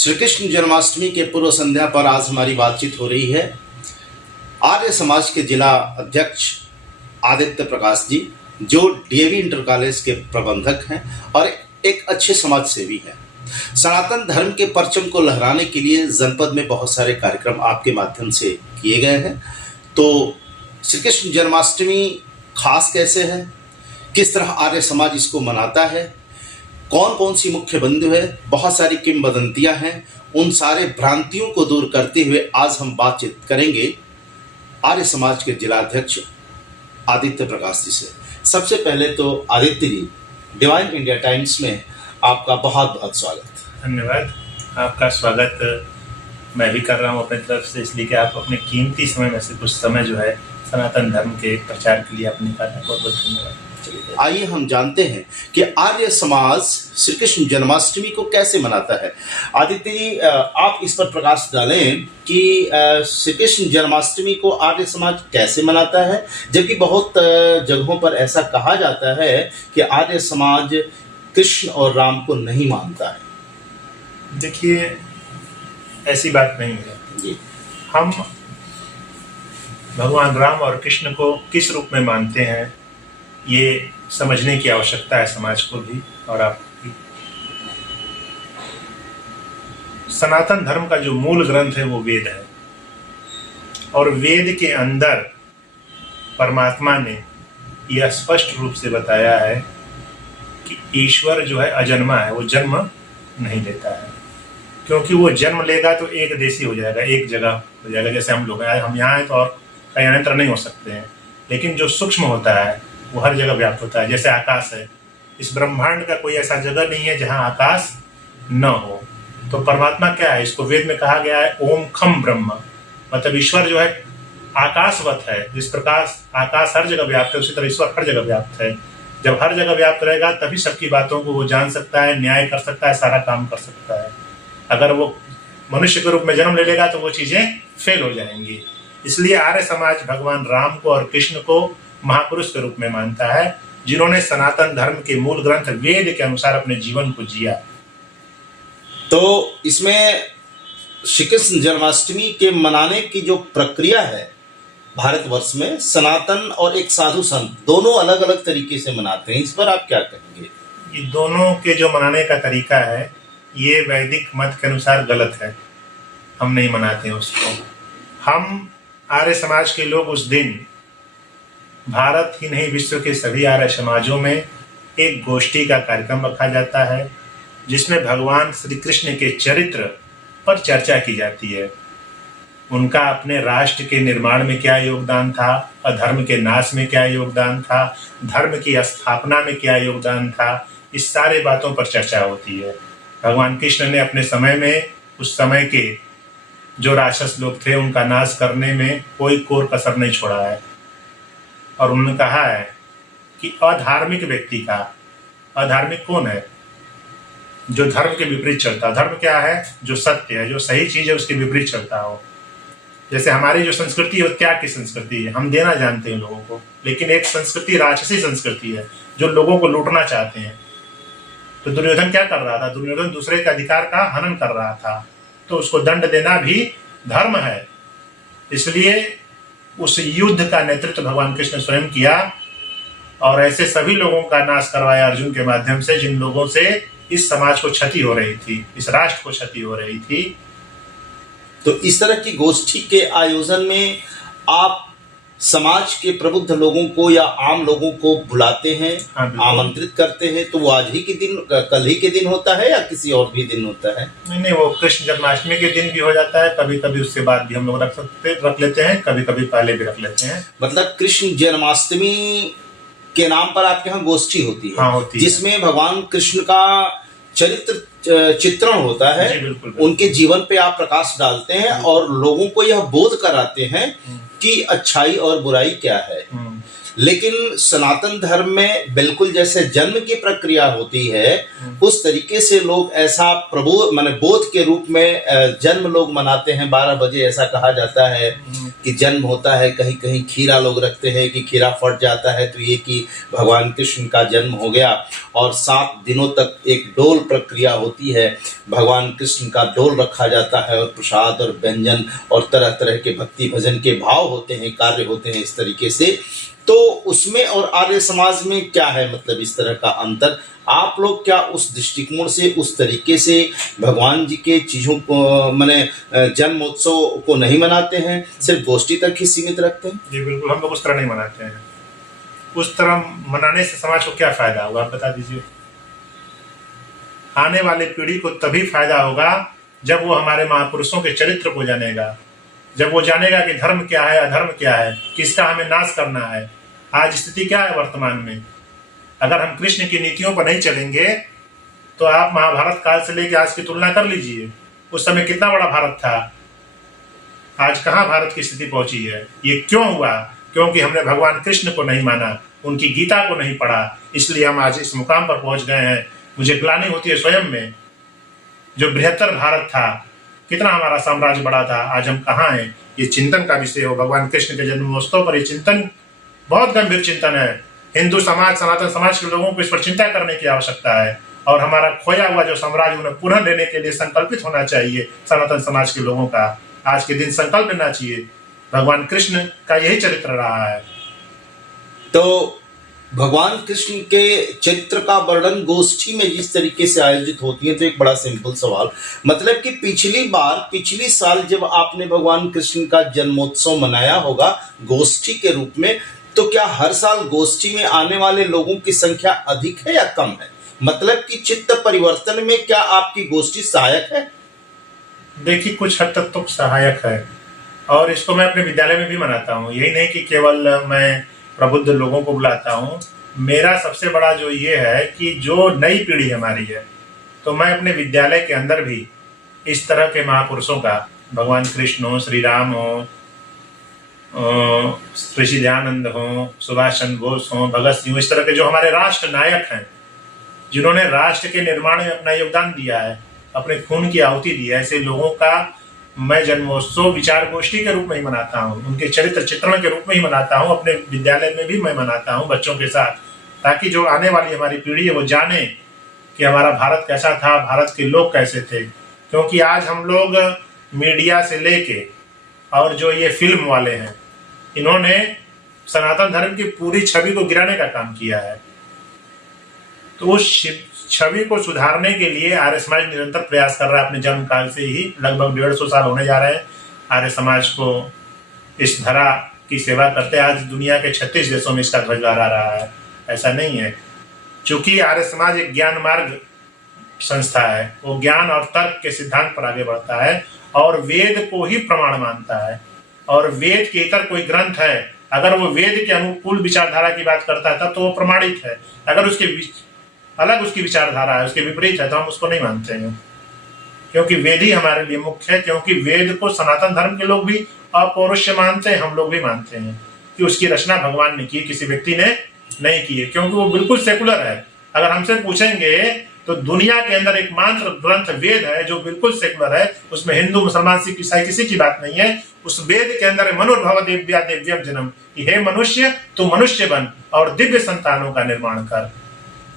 श्री कृष्ण जन्माष्टमी के पूर्व संध्या पर आज हमारी बातचीत हो रही है आर्य समाज के जिला अध्यक्ष आदित्य प्रकाश जी, जो डीएवी इंटर कॉलेज के प्रबंधक हैं और एक अच्छे समाज सेवी हैं। सनातन धर्म के परचम को लहराने के लिए जनपद में बहुत सारे कार्यक्रम आपके माध्यम से किए गए हैं। तो श्री कृष्ण जन्माष्टमी खास कैसे है, किस तरह आर्य समाज इसको मनाता है, कौन कौन सी मुख्य बिंदु है, बहुत सारी किंवदंतियां हैं, उन सारे भ्रांतियों को दूर करते हुए आज हम बातचीत करेंगे आर्य समाज के जिलाध्यक्ष आदित्य प्रकाश जी से। सबसे पहले तो Aditya ji, divine India times में आपका बहुत बहुत स्वागत। धन्यवाद। आपका स्वागत मैं भी कर रहा हूँ अपनी तरफ से, इसलिए कि आप अपने कीमती समय में से कुछ समय जो है सनातन धर्म के प्रचार के लिए आप निकाला। बहुत बहुत धन्यवाद। आइए हम जानते हैं कि आर्य समाज श्री कृष्ण जन्माष्टमी को कैसे मनाता है। आदित्य जी, आप इस पर प्रकाश डालें कि श्री कृष्ण जन्माष्टमी को आर्य समाज कैसे मनाता है, जबकि बहुत जगहों पर ऐसा कहा जाता है कि आर्य समाज कृष्ण और राम को नहीं मानता है। देखिए, ऐसी बात नहीं है जी। हम भगवान राम और कृष्ण को किस रूप में मानते हैं, ये समझने की आवश्यकता है समाज को भी और आपको भी। सनातन धर्म का जो मूल ग्रंथ है वो वेद है, और वेद के अंदर परमात्मा ने यह स्पष्ट रूप से बताया है कि ईश्वर जो है अजन्मा है, वो जन्म नहीं लेता है। क्योंकि वो जन्म लेगा तो एक देशी हो जाएगा, एक जगह हो जाएगा। जैसे हम लोग हम यहाँ हैं तो और कहीं अन्यत्र नहीं हो सकते हैं, लेकिन जो सूक्ष्म होता है वो हर जगह व्याप्त होता है। जैसे आकाश है, इस ब्रह्मांड का कोई ऐसा जगह नहीं है जहां आकाश न हो। तो परमात्मा क्या है, इसको वेद में कहा गया है ओम खम ब्रह्म, मतलब ईश्वर जो है आकाशवत है। जिस प्रकार आकाश हर जगह व्याप्त है, उसी तरह ईश्वर हर जगह व्याप्त है। जब हर जगह व्याप्त रहेगा तभी सबकी बातों को वो जान सकता है, न्याय कर सकता है, सारा काम कर सकता है। अगर वो मनुष्य के रूप में जन्म ले लेगा तो वो चीजें फेल हो जाएंगी। इसलिए आर्य समाज भगवान राम को और कृष्ण को महापुरुष के रूप में मानता है, जिन्होंने सनातन धर्म के मूल ग्रंथ वेद के अनुसार अपने जीवन को जिया। तो इसमें श्री कृष्ण जन्माष्टमी के मनाने की जो प्रक्रिया है भारतवर्ष में, सनातन और एक साधु संत दोनों अलग अलग तरीके से मनाते हैं, इस पर आप क्या कहेंगे? ये दोनों के जो मनाने का तरीका है ये वैदिक मत के अनुसार गलत है, हम नहीं मनाते हैं उसको। हम आर्य समाज के लोग उस दिन भारत ही नहीं विश्व के सभी आर्य समाजों में एक गोष्ठी का कार्यक्रम रखा जाता है, जिसमें भगवान श्री कृष्ण के चरित्र पर चर्चा की जाती है। उनका अपने राष्ट्र के निर्माण में क्या योगदान था, अधर्म के नाश में क्या योगदान था, धर्म की स्थापना में क्या योगदान था, इस सारे बातों पर चर्चा होती है। भगवान कृष्ण ने अपने समय में उस समय के जो राक्षस लोग थे उनका नाश करने में कोई कोर कसर नहीं छोड़ा है। और उन्होंने कहा है कि अधार्मिक व्यक्ति का, अधार्मिक कौन है? जो धर्म के विपरीत चलता। धर्म क्या है? जो सत्य है, जो सही चीज है उसके विपरीत चलता हो। जैसे हमारी जो संस्कृति है वो त्याग की संस्कृति है, हम देना जानते हैं लोगों को, लेकिन एक संस्कृति राक्षसी संस्कृति है जो लोगों को लूटना चाहते हैं। तो दुर्योधन क्या कर रहा था? दुर्योधन दूसरे के अधिकार का हनन कर रहा था, तो उसको दंड देना भी धर्म है। इसलिए उस युद्ध का नेतृत्व भगवान कृष्ण ने स्वयं किया और ऐसे सभी लोगों का नाश करवाया अर्जुन के माध्यम से, जिन लोगों से इस समाज को क्षति हो रही थी, इस राष्ट्र को क्षति हो रही थी। तो इस तरह की गोष्ठी के आयोजन में आप समाज के प्रबुद्ध लोगों को या आम लोगों को बुलाते हैं, आमंत्रित करते हैं। तो वो आज ही के दिन, कल ही के दिन होता है या किसी और भी दिन होता है? नहीं, वो कृष्ण जन्माष्टमी के दिन भी हो जाता है, कभी कभी उसके बाद भी हम लोग रख लेते हैं, कभी कभी पहले भी रख लेते हैं। मतलब कृष्ण जन्माष्टमी के नाम पर आपके यहाँ गोष्ठी होती है? हाँ, होती है, जिसमें भगवान कृष्ण का चरित्र चित्रण होता है। बिल्कुल। उनके जीवन पे आप प्रकाश डालते हैं और लोगों को यह बोध कराते हैं कि अच्छाई और बुराई क्या है। लेकिन सनातन धर्म में बिल्कुल जैसे जन्म की प्रक्रिया होती है उस तरीके से लोग ऐसा प्रबोध माने बोध के रूप में जन्म लोग मनाते हैं। 12 बजे ऐसा कहा जाता है कि जन्म होता है, कहीं कहीं खीरा लोग रखते हैं कि खीरा फट जाता है तो ये कि भगवान कृष्ण का जन्म हो गया। और 7 दिनों तक एक डोल प्रक्रिया होती होती है, भगवान कृष्ण का डोल रखा जाता है और प्रसाद और व्यंजन और तरह तरह के भक्ति भजन के भाव होते हैं, कार्य होते हैं इस तरीके से। तो उसमें और आर्य समाज में क्या है, मतलब इस तरह का अंतर? आप लोग क्या उस दृष्टिकोण से, उस तरीके से भगवान जी के चीज़ों को माने जन्मोत्सव को नहीं मनाते हैं, सिर्फ गोष्ठी तक ही सीमित रखते हैं? जी बिल्कुल, हम लोग उस तरह नहीं मनाते हैं। उस तरह मनाने से समाज को क्या फायदा होगा, आप बता दीजिए। आने वाले पीढ़ी को तभी फायदा होगा जब वो हमारे महापुरुषों के चरित्र को जानेगा, जब वो जानेगा कि धर्म क्या है, अधर्म क्या है, किसका हमें नाश करना है। आज स्थिति क्या है वर्तमान में? अगर हम कृष्ण की नीतियों पर नहीं चलेंगे तो आप महाभारत काल से लेकर आज की तुलना कर लीजिए। उस समय कितना बड़ा भारत था, आज कहाँ भारत की स्थिति पहुंची है। ये क्यों हुआ? क्योंकि हमने भगवान कृष्ण को नहीं माना, उनकी गीता को नहीं पढ़ा, इसलिए हम आज इस मुकाम पर पहुंच गए हैं। मुझे ग्लानि होती है स्वयं में। जो बृहत्तर भारत था, कितना हमारा साम्राज्य बड़ा था, आज हम कहाँ हैं? ये चिंतन का विषय हो। भगवान कृष्ण के जन्मोत्सव पर ये चिंतन बहुत गंभीर चिंतन है। हिंदू समाज, सनातन समाज के लोगों को इस पर चिंता करने की आवश्यकता है और हमारा खोया हुआ जो साम्राज्य उन्हें पुनः लेने के लिए संकल्पित होना चाहिए। सनातन समाज के लोगों का आज के दिन संकल्प लेना चाहिए। भगवान कृष्ण का यही चरित्र रहा है। तो भगवान कृष्ण के चरित्र का वर्णन गोष्ठी में जिस तरीके से आयोजित होती है, तो एक बड़ा सिंपल सवाल, मतलब कि पिछली साल जब आपने भगवान कृष्ण का जन्मोत्सव मनाया होगा गोष्ठी के रूप में, तो क्या हर साल गोष्ठी में आने वाले लोगों की संख्या अधिक है या कम है? मतलब कि चित्त परिवर्तन में क्या आपकी गोष्ठी सहायक है? देखिए, कुछ हद तक तो सहायक है और इसको मैं अपने विद्यालय में भी मनाता हूँ। यही नहीं कि केवल मैं प्रबुद्ध लोगों को बुलाता हूँ। मेरा सबसे बड़ा जो ये है कि जो नई पीढ़ी हमारी है, तो मैं अपने विद्यालय के अंदर भी इस तरह के महापुरुषों का, भगवान कृष्ण हो, श्री राम हो, श्री दयानंद हो, सुभाष चंद्र बोस हो, भगत सिंह, इस तरह के जो हमारे राष्ट्र नायक हैं, जिन्होंने राष्ट्र के निर्माण में अपना योगदान दिया है, अपने खून की आहुति दी है, ऐसे लोगों का मैं जन्मोत्सव विचार गोष्ठी के रूप में ही मनाता हूँ, उनके चरित्र चित्रण के रूप में ही मनाता हूँ। अपने विद्यालय में भी मैं मनाता हूँ बच्चों के साथ, ताकि जो आने वाली हमारी पीढ़ी है वो जाने कि हमारा भारत कैसा था, भारत के लोग कैसे थे। क्योंकि आज हम लोग मीडिया से लेके और जो ये फिल्म वाले हैं, इन्होंने सनातन धर्म की पूरी छवि को गिराने का काम किया है। तो उस छवि को सुधारने के लिए आर्य समाज निरंतर प्रयास कर रहा है। अपने जन्म काल से ही लगभग 150 साल होने जा रहे हैं आर्य समाज को इस धरा की सेवा करते। आज दुनिया के 36 देशों में इसका ध्वज लहरा रहा है। ऐसा नहीं है, चूंकि आर्य समाज एक ज्ञान मार्ग संस्था है, वो ज्ञान और तर्क के सिद्धांत पर आगे बढ़ता है और वेद को ही प्रमाण मानता है। और वेद के इतर कोई ग्रंथ है, अगर वो वेद के अनुकूल विचारधारा की बात करता था तो वो प्रमाणित है। अगर उसके अलग उसकी विचारधारा है, उसके विपरीत है, तो हम उसको नहीं मानते हैं। क्योंकि वेद ही हमारे लिए मुख्य है। क्योंकि वेद को सनातन धर्म के लोग भी अपौरुष्य मानते हैं, हम लोग भी मानते हैं कि उसकी रचना भगवान ने की, किसी व्यक्ति ने नहीं की है। क्योंकि वो बिल्कुल सेकुलर है। अगर हमसे पूछेंगे तो दुनिया के अंदर एकमात्र ग्रंथ वेद है जो बिल्कुल सेकुलर है। उसमें हिंदू, मुसलमान, सिख, ईसाई किसी की बात नहीं है। उस वेद के अंदर मनुर्भव देव्या देव्यम जन्म, कि हे मनुष्य तू मनुष्य बन और दिव्य संतानों का निर्माण कर।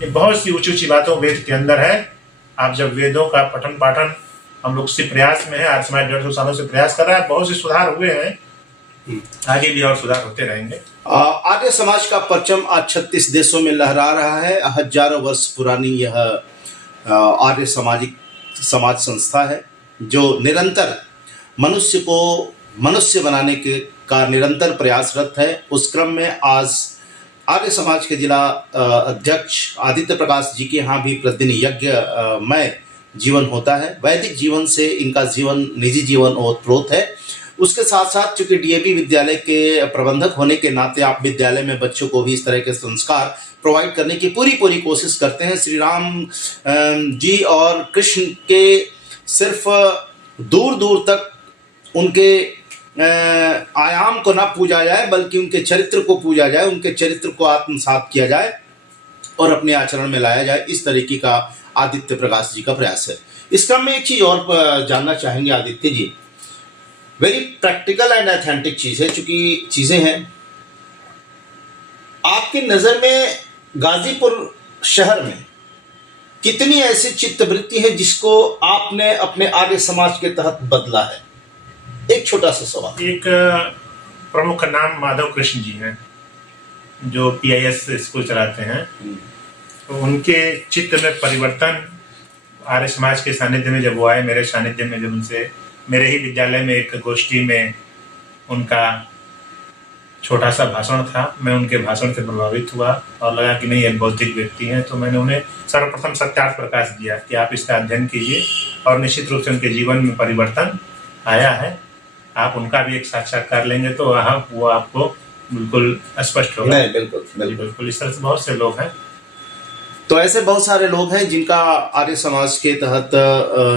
ये बहुत सी ऊंची ऊंची बातों वेद के अंदर है। आप जब वेदों का पठन पाठन, हम लोग इसी प्रयास में है, आर्य समाज 150 सालों से प्रयास कर रहा है। बहुत से सुधार हुए हैं, आगे भी और सुधार होते रहेंगे। आर्य समाज का परचम आज 36 देशों में लहरा रहा है। हजारों वर्ष पुरानी यह आर्य समाज संस्था है जो निरंतर मनुष्य को मनुष्य बनाने का निरंतर प्रयासरत है। उस क्रम में आज आर्य समाज के जिला अध्यक्ष आदित्य प्रकाश जी के यहाँ भी प्रतिदिन यज्ञ मय जीवन होता है। वैदिक जीवन से इनका जीवन, निजी जीवन ओतप्रोत है। उसके साथ साथ चूंकि डीएवी विद्यालय के प्रबंधक होने के नाते आप विद्यालय में बच्चों को भी इस तरह के संस्कार प्रोवाइड करने की पूरी कोशिश करते हैं। श्री राम जी और कृष्ण के सिर्फ दूर दूर तक उनके आयाम को ना पूजा जाए, बल्कि उनके चरित्र को पूजा जाए, उनके चरित्र को आत्मसात किया जाए और अपने आचरण में लाया जाए। इस तरीके का आदित्य प्रकाश जी का प्रयास है। इस क्रम में एक चीज और जानना चाहेंगे Aditya ji, very practical and authentic चीज है, चूंकि चीजें हैं आपकी नजर में गाजीपुर शहर में कितनी ऐसी चित्तवृत्ति है जिसको आपने अपने आर्य समाज के तहत बदला है? एक छोटा सा सवाल। एक प्रमुख नाम माधव कृष्ण जी हैं, जो PIS स्कूल चलाते हैं। तो उनके चित्त में परिवर्तन आर्य समाज के सानिध्य में जब वो आए, मेरे सानिध्य में, जब उनसे मेरे ही विद्यालय में एक गोष्ठी में उनका छोटा सा भाषण था, मैं उनके भाषण से प्रभावित हुआ और लगा कि नहीं, एक बौद्धिक व्यक्ति हैं। तो मैंने उन्हें सर्वप्रथम सत्यार्थ प्रकाश दिया कि आप इसका अध्ययन कीजिए, और निश्चित रूप से उनके जीवन में परिवर्तन आया है। आप उनका भी एक साक्षात्कार लेंगे तो वो आपको बिल्कुल स्पष्ट होगा। बिल्कुल इस तरह से बहुत से लोग हैं। तो ऐसे बहुत सारे लोग हैं जिनका आर्य समाज के तहत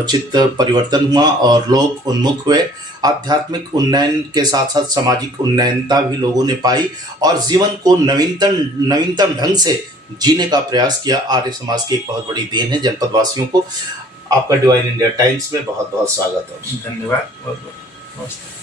चित्त परिवर्तन हुआ और लोग उन्मुख हुए। आध्यात्मिक उन्नयन के साथ साथ सामाजिक उन्नयनता भी लोगों ने पाई और जीवन को नवीनतम ढंग से जीने का प्रयास किया। आर्य समाज की एक बहुत बड़ी देन है जनपद वासियों को। आपका डिवाइन इंडिया टाइम्स में बहुत बहुत स्वागत है। धन्यवाद। बहुत बहुत नमस्ते।